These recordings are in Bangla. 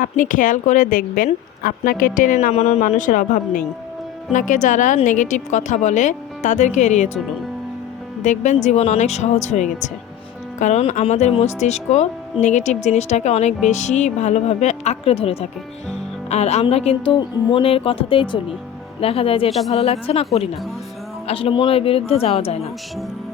আপনি খেয়াল করে দেখবেন, আপনাকে টেনে নামানোর মানুষের অভাব নেই। আপনাকে যারা নেগেটিভ কথা বলে, তাদেরকে এড়িয়ে চলুন। দেখবেন জীবন অনেক সহজ হয়ে গেছে। কারণ আমাদের মস্তিষ্ক নেগেটিভ জিনিসটাকে অনেক বেশি ভালোভাবে আঁকড়ে ধরে থাকে। আর আমরা কিন্তু মনের কথাতেই চলি। দেখা যায় যে এটা ভালো লাগছে না, করি না। আসলে মনের বিরুদ্ধে যাওয়া যায় না।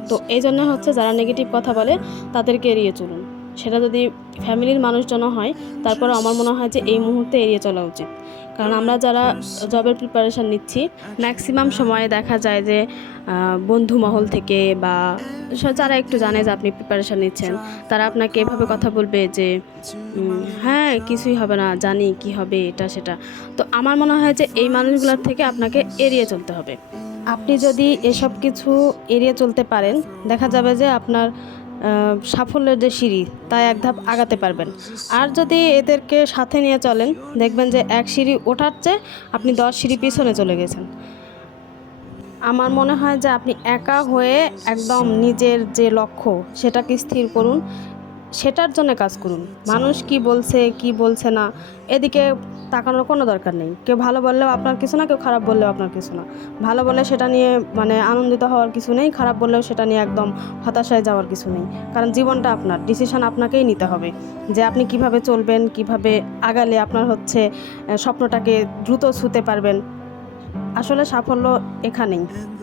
তো এই জন্য হচ্ছে যারা নেগেটিভ কথা বলে, তাদেরকে এড়িয়ে চলুন। সেটা যদি ফ্যামিলির মানুষজন হয় তারপরে আমার মনে হয় যে এই মুহূর্তে এড়িয়ে চলা উচিত। কারণ আমরা যারা জবের প্রিপারেশান নিচ্ছি ম্যাক্সিমাম সময়ে দেখা যায় যে বন্ধু মহল থেকে বা যারা একটু জানে যে আপনি প্রিপারেশান নিচ্ছেন, তারা আপনাকে এভাবে কথা বলবে যে হ্যাঁ কিছুই হবে না, জানি কি হবে, এটা, সেটা। তো আমার মনে হয় যে এই মানুষগুলোর থেকে আপনাকে এড়িয়ে চলতে হবে। আপনি যদি এসব কিছু এড়িয়ে চলতে পারেন, দেখা যাবে যে আপনার সাফল্যের যে সিঁড়ি তা এক ধাপ আগাতে পারবেন। আর যদি এদেরকে সাথে নিয়ে চলেন, দেখবেন যে এক সিঁড়ি ওঠার চেয়ে আপনি দশ সিঁড়ি পিছনে চলে গেছেন। আমার মনে হয় যে আপনি একা হয়ে একদম নিজের যে লক্ষ্য, সেটাকে স্থির করুন। সেটার জন্য কাজ করুন। মানুষ কি বলছে কি বলছে না এদিকে তাকানোর কোনো দরকার নেই। কেউ ভালো বললেও আপনার কিছু না কেউ খারাপ বললেও আপনার কিছু না। ভালো বলে সেটা নিয়ে মানে আনন্দিত হওয়ার কিছু নেই খারাপ বললেও সেটা নিয়ে একদম হতাশায় যাওয়ার কিছু নেই। কারণ জীবনটা আপনার ডিসিশন আপনাকেই নিতে হবে। যে আপনি কীভাবে চলবেন কীভাবে আগালে আপনার হচ্ছে স্বপ্নটাকে দ্রুত ছুতে পারবেন। আসলে সাফল্য এখানেই।